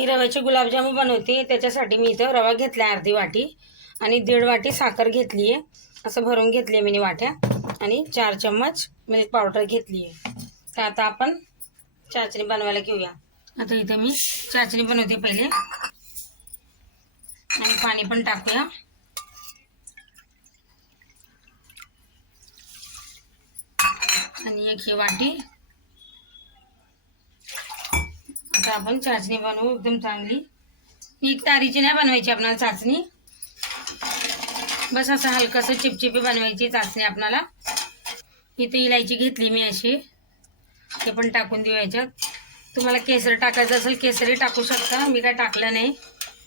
मी रव्याचे गुलाबजामुन बनवते. त्याच्यासाठी मी इथं रवा घेतला आहे अर्धी वाटी आणि दीड वाटी साखर घेतली आहे असं भरून घेतली आहे मी वाट्या आणि चार चम्मच मिल्क पावडर घेतली आहे तर आता आपण चाचणी बनवायला घेऊया. आता इथे मी चाचणी बनवते पहिले. आणि पाणी पण टाकूया. आणि एक ही वाटी आता आपण चाचणी बनवू एकदम चांगली. एक तारीची नाही बनवायची आपल्याला चाचणी. बस असं हलकंसं चिपचिपी बनवायची चाचणी आपणाला. इथे इलायची घेतली मी अशी. ते पण टाकून देऊ याच्यात. तुम्हाला केसर टाकायचं असेल केसरी टाकू शकता. मी काय टाकलं नाही.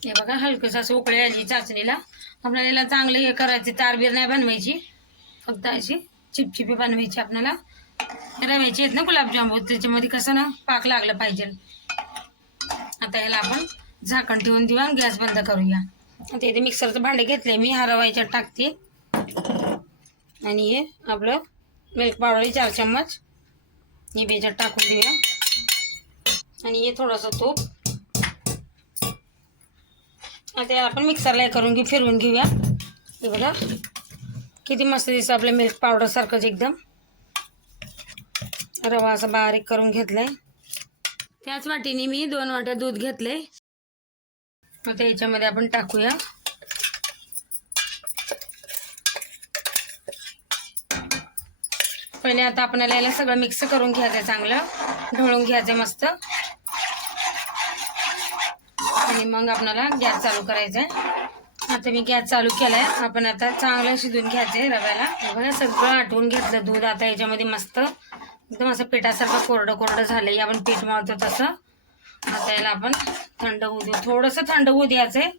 हे बघा हलकंसं असं उकळी आली चाचणीला. आपल्याला याला चांगलं हे करायची तारबीर नाही बनवायची. फक्त अशी चिपचिपी बनवायची आपल्याला रव्याची आहेत ना गुलाबजामून त्याच्यामध्ये कसं ना पाक लागलं पाहिजे. आता याला आपण झाकण ठेवून देऊ आणि गॅस बंद करूया. आता इथे मिक्सरचं भांडे घेतले मी हा रवा याच्यात टाकते. आणि हे आपलं मिल्क पावडर चार चम्मच हे बेच्यात टाकून देऊया. आणि हे थोडंसं तूप. आता याला आपण मिक्सरला हे करून घेऊ फिरवून घेऊया. हे बघा किती मस्त दिसतं आपलं मिल्क पावडरसारखंच एकदम. रवा असं बारीक करून घेतलाय. त्याच वाटीने मी दोन वाट्या दूध घेतले आता याच्यामध्ये आपण टाकूया. पहिले आता आपल्याला याला सगळं मिक्स करून घ्यायचं चांगलं. ढवळून घ्यायचं मस्त. आणि मग आपल्याला गॅस चालू करायचा आहे आता मी गॅस चालू केलाय. आपण आता चांगलं शिजून घ्यायचंय रव्याला. बघा सगळं आटवून घेतलं दूध. आता याच्यामध्ये मस्त एकदम असं पिठासारखं कोरडं कोरडं झालंय. आपण पीठ मळतो तसं. आता याला आपण थंड होऊ देऊ. थोडंसं थंड होऊ द्यायचंय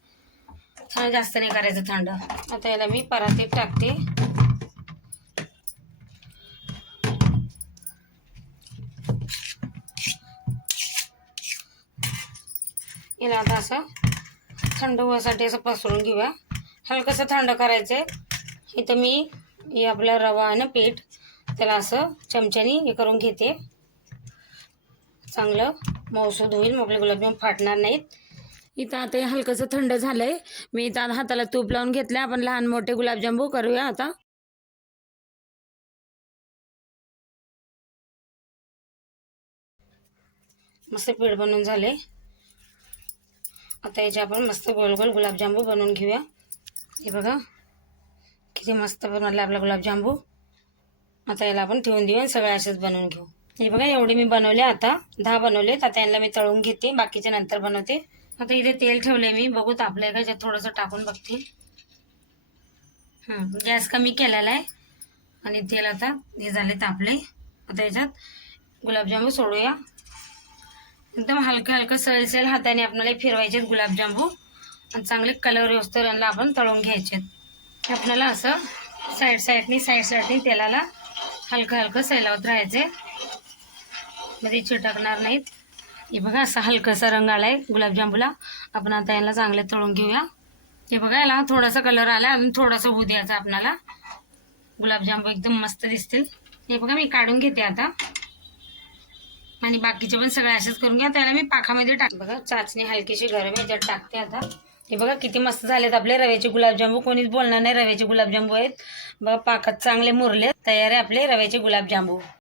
छान जास्त नाही करायचं थंड. आता याला मी परातीत टाकते. याला आता असं थंड होण्यासाठी असं पसरून घेऊया. हलकंसं थंड करायचं आहे इथं मी हे आपला रवा आणि पीठ त्याला असं चमच्याने हे करून घेते. चांगलं मौसूद होईल मोकळे गुलाबजाम फाटणार नाहीत. इथं आता हे हलकंसं थंड झालं आहे मी इथं आता हाताला तूप लावून घेतलं आपण लहान मोठे गुलाबजांबू करूया आता. मस्त पीठ बनवून झाले. आता याचे आपण मस्त गोल गोल गुलाबजांबू बनवून घेऊया. हे बघा किती मस्त बनवले आपला गुलाबजांबू आता याला आपण ठेवून देऊन सगळ्या असेच बनवून घेऊ. हे बघा एवढे मी बनवले आता. दहा बनवलेत. आता यांना मी तळून घेते. बाकीचे नंतर बनवते. आता इथे तेल ठेवले मी. बघू तापलं का याच्यात थोडंसं टाकून बघते. हां गॅस कमी केलेला आहे. आणि तेल आता हे झाले तापले आता याच्यात गुलाबजामू सोडूया. एकदम हलकं हलकं सळसळ हाताने आपल्याला फिरवायचे गुलाबजामू आणि चांगले कलर व्यवस्थित यांना आपण तळून घ्यायचे आपल्याला असं साईड साईडनी साईड साईडनी तेलाला हलकं हलकं सैलावत राहायचे. मध्ये चिटकणार नाहीत. हे बघा असा हलकासा रंग आला आहे गुलाबजांबूला. आपण आता याला चांगले तळून घेऊया. हे बघा याला थोडासा कलर आला अजून थोडासा होऊ द्यायचा आपणाला. गुलाबजांबू एकदम मस्त दिसतील. हे बघा मी काढून घेते आता. आणि बाकीचे पण सगळे असेच करून घ्या. त्याला मी पाखामध्ये टाक बघा चाचणी हलकीशी गरम आहे याच्यात टाकते आता. हे बघा किती मस्त झालेत आपले रव्याचे गुलाबजांबू. कोणीच बोलणार नाही रव्याचे गुलाबजांबू आहेत. बघा पाकात चांगले मुरले तयार आहे आपले रव्याचे गुलाबजांबू.